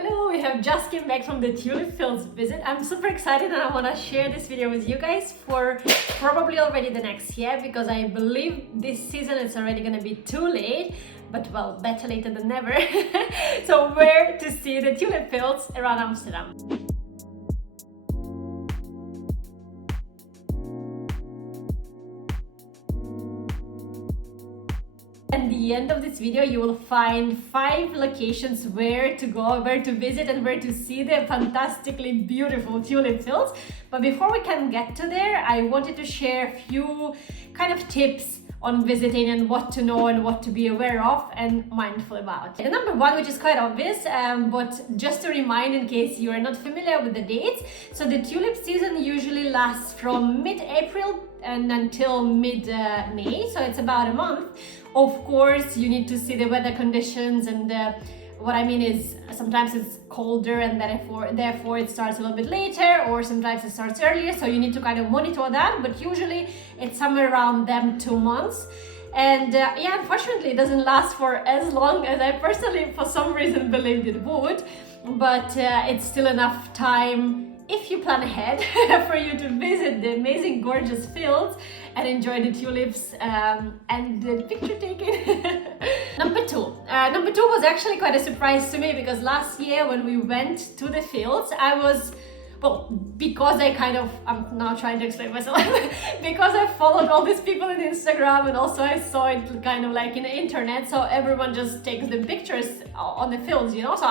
Hello! We have just came back from the tulip fields visit. I'm super excited and I want to share this video with you guys for probably already the next year, because I believe this season it's already gonna be too late, but well, better later than never. So where to see the tulip fields around Amsterdam. At the end of this video you will find 5 locations where to go, where to visit and where to see the fantastically beautiful tulip fields. But before we can get to there, I wanted to share a few kind of tips on visiting and what to know and what to be aware of and mindful about. And number one, which is quite obvious, but just to remind in case you are not familiar with the dates. So the tulip season usually lasts from mid-April and until mid-May, so it's about a month. Of course, you need to see the weather conditions, and what I mean is sometimes it's colder and therefore it starts a little bit later, or sometimes it starts earlier, so you need to kind of monitor that, but usually it's somewhere around them 2 months. And yeah, unfortunately it doesn't last for as long as I personally for some reason believed it would, but it's still enough time if you plan ahead for you to visit the amazing gorgeous fields and enjoy the tulips and the picture taking. Number two was actually quite a surprise to me, because last year when we went to the fields, I was, well, because I'm now trying to explain myself, because I followed all these people on Instagram, and also I saw it kind of like in the internet, so everyone just takes the pictures on the fields, you know, so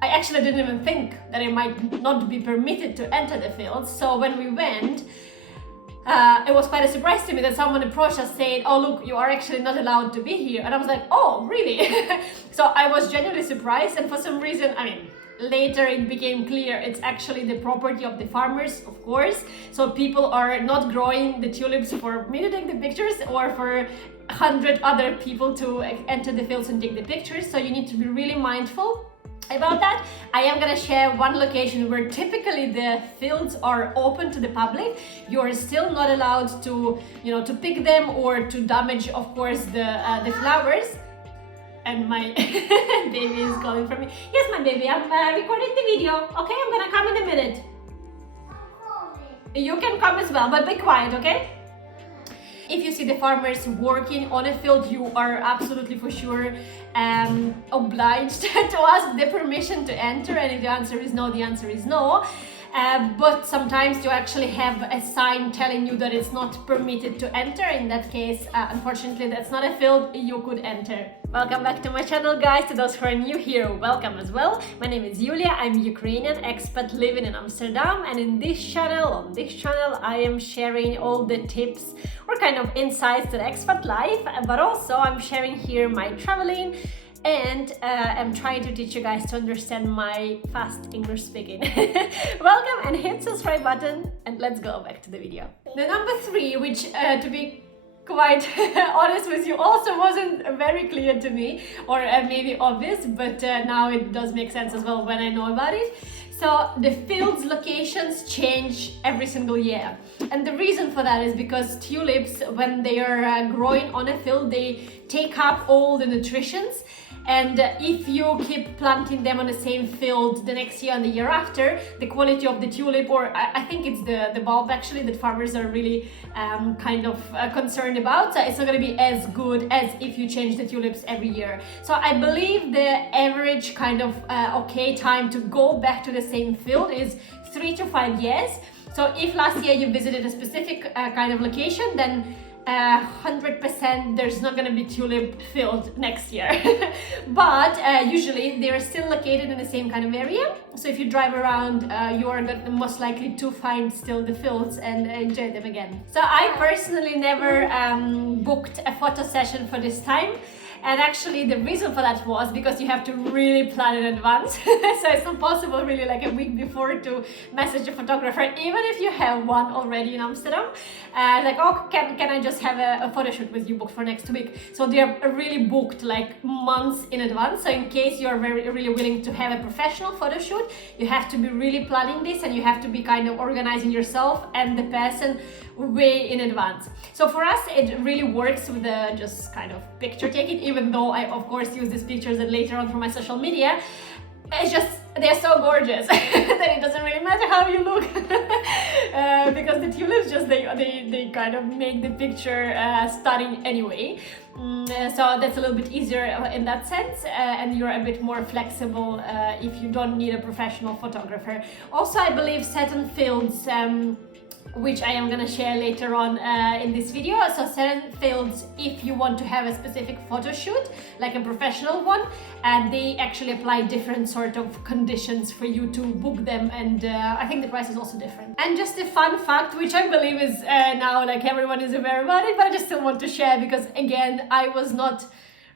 I actually didn't even think that it might not be permitted to enter the fields. So when we went, it was quite a surprise to me that someone approached us saying, oh look, you are actually not allowed to be here. And I was like, oh really? So I was genuinely surprised, and for some reason, I mean, later it became clear it's actually the property of the farmers, of course. So people are not growing the tulips for me to take the pictures or for 100 other people to enter the fields and take the pictures. So you need to be really mindful about that. I am gonna share one location where typically the fields are open to the public. You are still not allowed to, you know, to pick them or to damage, of course, the flowers. And my baby is calling for me. Yes, my baby, I'm recording the video. Okay, I'm gonna come in a minute. You can come as well, but be quiet, okay? If you see the farmers working on a field, you are absolutely for sure obliged to ask the permission to enter, and if the answer is no, the answer is no. But sometimes you actually have a sign telling you that it's not permitted to enter. In that case, unfortunately, that's not a field you could enter. Welcome back to my channel, guys. To those who are new here, welcome as well. My name is Julia. I'm Ukrainian expat living in Amsterdam, and on this channel, I am sharing all the tips or kind of insights to the expat life, but also I'm sharing here my traveling, and I'm trying to teach you guys to understand my fast English speaking. Welcome, and hit the subscribe button, and let's go back to the video. The number 3, which to be quite honest with you, also wasn't very clear to me, or maybe obvious, but now it does make sense as well when I know about it. So the fields locations change every single year, and the reason for that is because tulips, when they are growing on a field, they take up all the nutrients. And if you keep planting them on the same field the next year and the year after, the quality of the tulip, or I think it's the bulb actually, that farmers are really kind of concerned about, so it's not going to be as good as if you change the tulips every year. So I believe the average kind of okay time to go back to the same field is 3 to 5 years. So if last year you visited a specific kind of location, then 100% there's not going to be tulip field next year. But usually they are still located in the same kind of area, so if you drive around you are most likely to find still the fields and enjoy them again. So I personally never booked a photo session for this time. And actually the reason for that was because you have to really plan in advance. So it's not possible really like a week before to message a photographer, even if you have one already in Amsterdam. Like, oh, can I just have a photo shoot with you booked for next week? So they are really booked like months in advance. So in case you're really willing to have a professional photo shoot, you have to be really planning this, and you have to be kind of organizing yourself and the person way in advance. So for us it really works with the just kind of picture taking, even though I of course use these pictures and later on for my social media. it's just, they're so gorgeous that it doesn't really matter how you look. Because the tulips just, they kind of make the picture stunning anyway. So that's a little bit easier in that sense, and you're a bit more flexible if you don't need a professional photographer. Also, I believe certain fields, which I am gonna share later on in this video. So certain fields, if you want to have a specific photo shoot, like a professional one, they actually apply different sort of conditions for you to book them, and I think the price is also different. And just a fun fact, which I believe is now like everyone is aware about it, but I just still want to share because again, I was not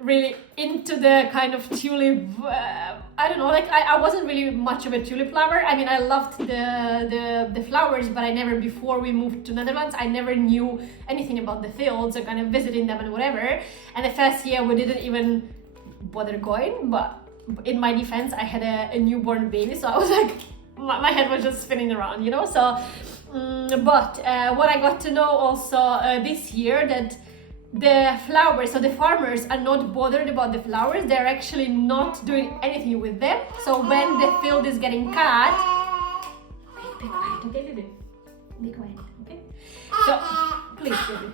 really into the kind of tulip, I don't know, like I wasn't really much of a tulip lover. I mean, I loved the flowers, but I never, before we moved to Netherlands, I never knew anything about the fields or kind of visiting them and whatever. And the first year we didn't even bother going, but in my defense, I had a newborn baby, so I was like, my head was just spinning around, you know. So, but what I got to know also this year, that the flowers, so the farmers are not bothered about the flowers, they're actually not doing anything with them. So when the field is getting cut, be quiet, okay, baby? Be quiet, okay? So, please, baby.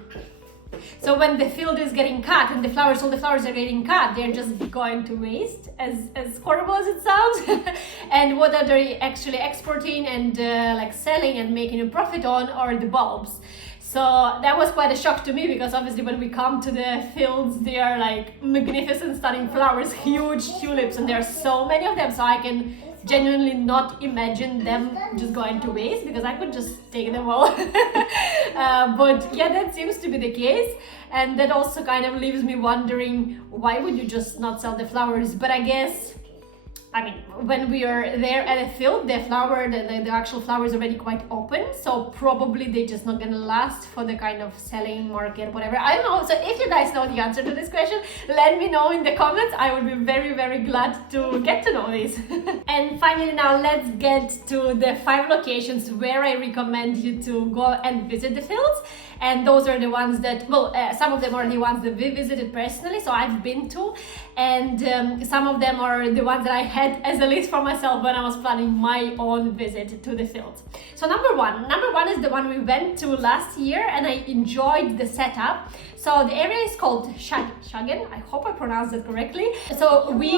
So when the field is getting cut and all the flowers are getting cut, they're just going to waste, as horrible as it sounds. And what are they actually exporting and like selling and making a profit on are the bulbs. So that was quite a shock to me, because obviously when we come to the fields, they are like magnificent, stunning flowers, huge tulips, and there are so many of them. So I can genuinely not imagine them just going to waste, because I could just take them all. But yeah, that seems to be the case. And that also kind of leaves me wondering, why would you just not sell the flowers? But I guess, I mean, when we are there at a field, the actual flower is already quite open, so probably they're just not gonna last for the kind of selling market, whatever. I don't know. So if you guys know the answer to this question, let me know in the comments. I would be very, very glad to get to know this. And finally, now let's get to the 5 locations where I recommend you to go and visit the fields. And those are the ones that, well, some of them are the ones that we visited personally, so I've been to, and some of them are the ones that I had as a list for myself when I was planning my own visit to the fields. So number one is the one we went to last year, and I enjoyed the setup. So the area is called Schagen. I hope I pronounced it correctly. So we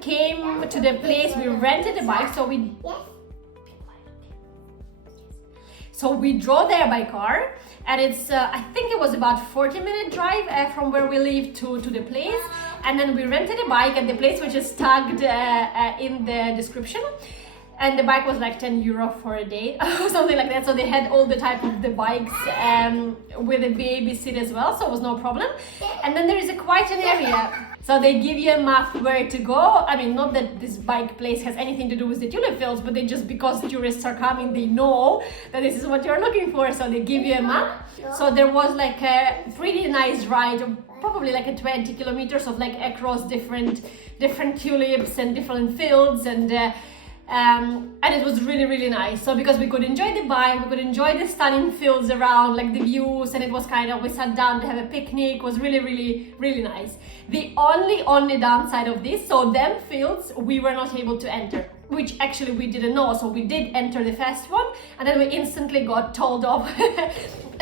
came to the place, we rented a bike, so we drove there by car, and it's I think it was about 40-minute drive from where we live to the place. And then we rented a bike at the place, which is tagged in the description, and the bike was like €10 for a day or something like that. So they had all the type of the bikes with a baby seat as well, so it was no problem. And then there is quite an area, so they give you a map where to go. I mean, not that this bike place has anything to do with the tulip fields, but they just, because tourists are coming, they know that this is what you're looking for, so they give you a map. So there was like a pretty nice ride, probably like a 20 kilometers of like across different tulips and different fields, and it was really, really nice. So because we could enjoy the bike, we could enjoy the stunning fields around, like the views, and it was kind of, we sat down to have a picnic. It was really, really, really nice. The only downside of this, so them fields we were not able to enter, which actually we didn't know. So we did enter the first one, and then we instantly got told off.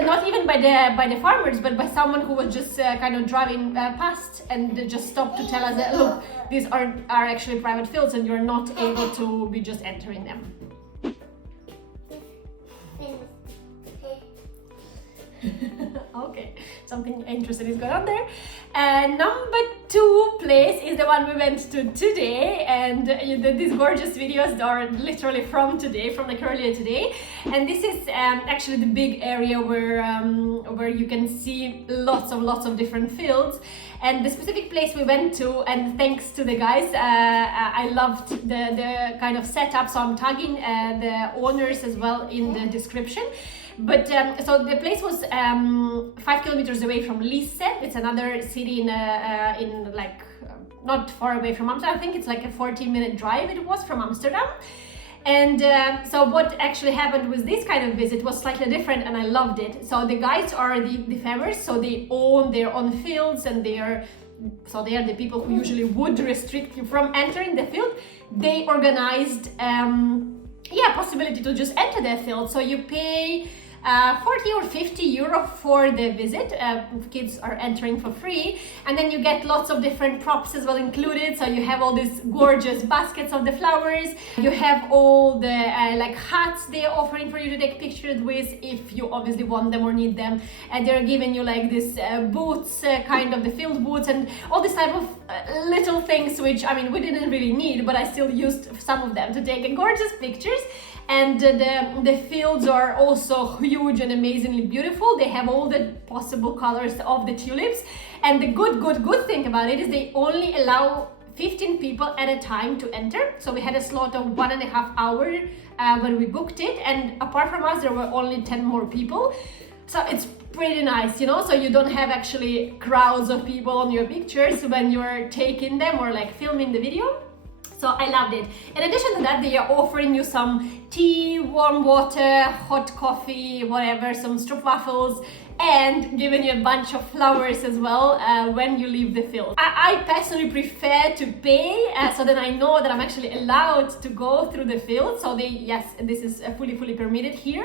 Not even by the farmers, but by someone who was just kind of driving past, and just stopped to tell us that, look, these are actually private fields and you're not able to be just entering them. Okay, something interesting is going on there. And number 2 place is the one we went to today, and these gorgeous videos are literally from today, from like earlier today. And this is actually the big area where you can see lots of different fields. And the specific place we went to, and thanks to the guys, I loved the kind of setup, so I'm tagging the owners as well in the description. But so the place was 5 kilometers away from Lisse. It's another city in like not far away from Amsterdam. I think it's like a 40-minute drive it was from Amsterdam. And so what actually happened with this kind of visit was slightly different, and I loved it. So the guys are the farmers, so they own their own fields, and they are the people who usually would restrict you from entering the field. they organized possibility to just enter their field. So you pay 40 or 50 euro for the visit. Kids are entering for free, and then you get lots of different props as well included. So you have all these gorgeous baskets of the flowers, you have all the like hats they're offering for you to take pictures with if you obviously want them or need them, and they're giving you like this boots, kind of the field boots, and all this type of little things, which I mean we didn't really need, but I still used some of them to take gorgeous pictures. And the fields are also huge and amazingly beautiful. They have all the possible colors of the tulips. And the good thing about it is they only allow 15 people at a time to enter. So we had a slot of 1.5 hours when we booked it. And apart from us, there were only 10 more people. So it's pretty nice, you know, so you don't have actually crowds of people on your pictures when you're taking them or like filming the video. So I loved it. In addition to that, they are offering you some tea, warm water, hot coffee, whatever, some stroopwafels, and giving you a bunch of flowers as well when you leave the field. I personally prefer to pay so that I know that I'm actually allowed to go through the field. So yes, this is fully permitted here.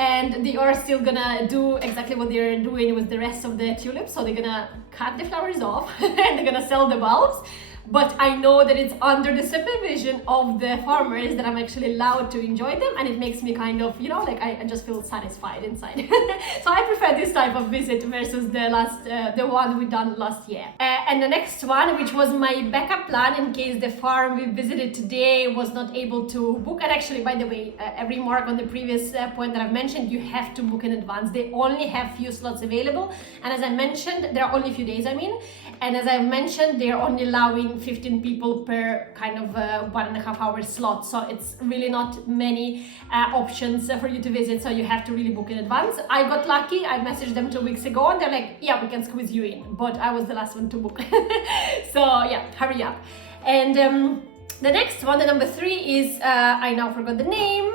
And they are still gonna do exactly what they're doing with the rest of the tulips. So they're gonna cut the flowers off and they're gonna sell the bulbs. But I know that it's under the supervision of the farmers that I'm actually allowed to enjoy them, and it makes me kind of, you know, like I just feel satisfied inside. So I prefer this type of visit versus the one we done last year. And the next one, which was my backup plan in case the farm we visited today was not able to book. And actually, by the way, a remark on the previous point that I've mentioned, you have to book in advance. They only have few slots available, and as I mentioned, there are only a few days, and as I've mentioned, they're only allowing 15 people per kind of 1.5 hour slot, so it's really not many options for you to visit, so you have to really book in advance. I got lucky, I messaged them 2 weeks ago and they're like, yeah, we can squeeze you in, but I was the last one to book. So yeah, hurry up. And the next one, the number 3 is, I now forgot the name,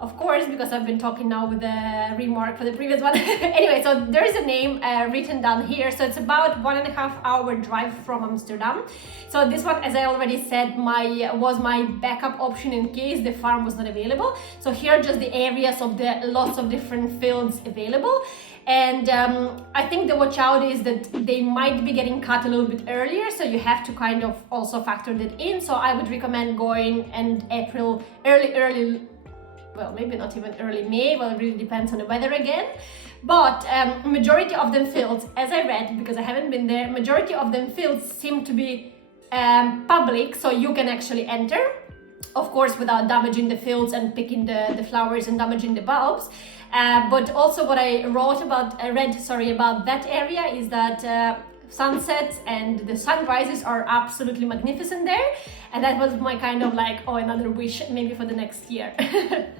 of course, because I've been talking now with the remark for the previous one. Anyway, so there's a name written down here. So it's about 1.5 hour drive from Amsterdam. So this one, as I already said, was my backup option in case the farm was not available. So here are just the areas of the lots of different fields available. And I think the watch out is that they might be getting cut a little bit earlier, so you have to kind of also factor that in. So I would recommend going in April, early, well, maybe not even early May, well, it really depends on the weather again. But majority of them fields, as I read, because I haven't been there, majority of them fields seem to be public, so you can actually enter, of course, without damaging the fields and picking the flowers and damaging the bulbs. But also what I read about that area is that sunsets and the sunrises are absolutely magnificent there, and that was my kind of like, oh, another wish maybe for the next year.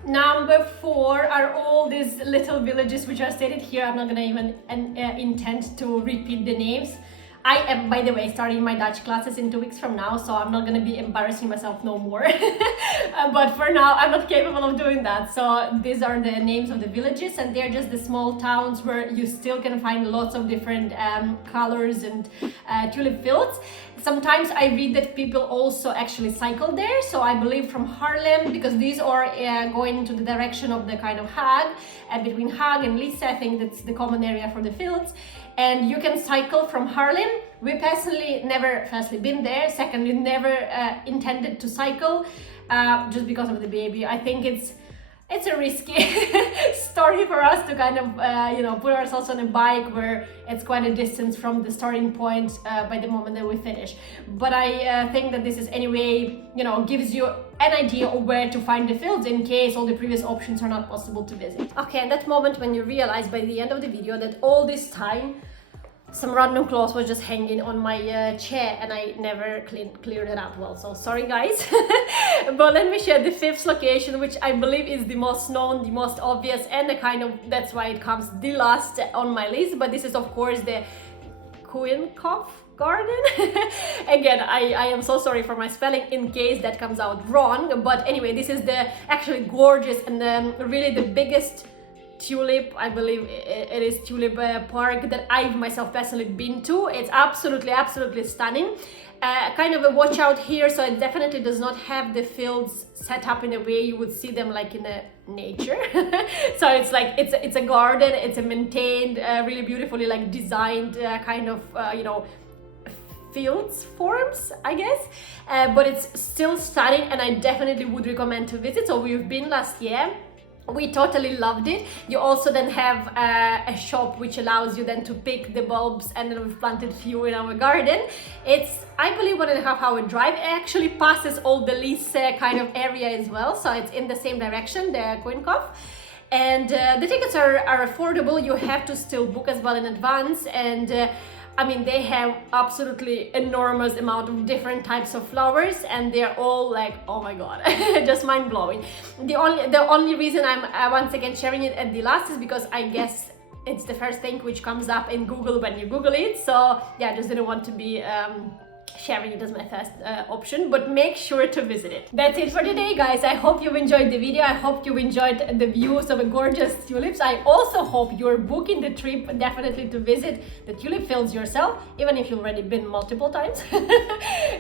Number 4 are all these little villages which are stated here. I'm not gonna even intend to repeat the names. I am, by the way, starting my Dutch classes in 2 weeks from now, so I'm not going to be embarrassing myself no more. But for now, I'm not capable of doing that. So these are the names of the villages, and they're just the small towns where you still can find lots of different colors and tulip fields. Sometimes I read that people also actually cycle there, so I believe from Haarlem, because these are going into the direction of the kind of Hague, between Hague and Lisse. I think that's the common area for the fields. And you can cycle from Haarlem. We personally never, firstly, been there. Secondly, never intended to cycle just because of the baby. I think it's a risky story for us to kind of, put ourselves on a bike where it's quite a distance from the starting point by the moment that we finish. But I think that this is anyway, gives you an idea of where to find the fields in case all the previous options are not possible to visit. Okay, and that moment when you realize by the end of the video that all this time some random clothes was just hanging on my chair and I never cleared it up well, so sorry guys. But let me share the 5th location, which I believe is the most known, the most obvious, and the kind of, that's why it comes the last on my list. But this is of course the Keukenhof Garden. Again, I am so sorry for my spelling in case that comes out wrong, but anyway, this is the actually gorgeous and really the biggest Tulip, I believe it is Tulip Park, that I've myself personally been to. It's absolutely stunning. Kind of a watch out here, so it definitely does not have the fields set up in a way you would see them like in a nature. So it's like it's a garden, it's a maintained, really beautifully like designed kind of you know, fields forms, I guess, but it's still stunning, and I definitely would recommend to visit. So we've been last year. We totally loved it. You also then have a shop which allows you then to pick the bulbs, and then we've planted few in our garden. It's, I believe, 1.5 hour drive. It actually passes all the lisse kind of area as well, so it's in the same direction, the Keukenhof. And the tickets are affordable. You have to still book as well in advance, and I mean, they have absolutely enormous amount of different types of flowers, and they're all like, oh my god, just mind-blowing. The only reason I'm once again sharing it at the last is because I guess it's the first thing which comes up in Google when you Google it. So yeah, I just didn't want to be sharing it as my first option, but make sure to visit it. That's it for today, guys. I hope you enjoyed the video. I hope you enjoyed the views of the gorgeous tulips. I also hope you're booking the trip definitely to visit the tulip fields yourself, even if you've already been multiple times.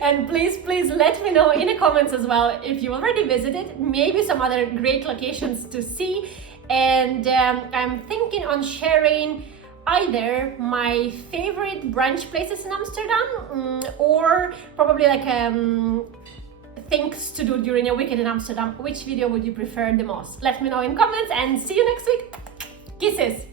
And please let me know in the comments as well if you already visited, maybe some other great locations to see. And I'm thinking on sharing either my favorite brunch places in Amsterdam, or probably like things to do during a weekend in Amsterdam. Which video would you prefer the most? Let me know in comments, and see you next week. Kisses!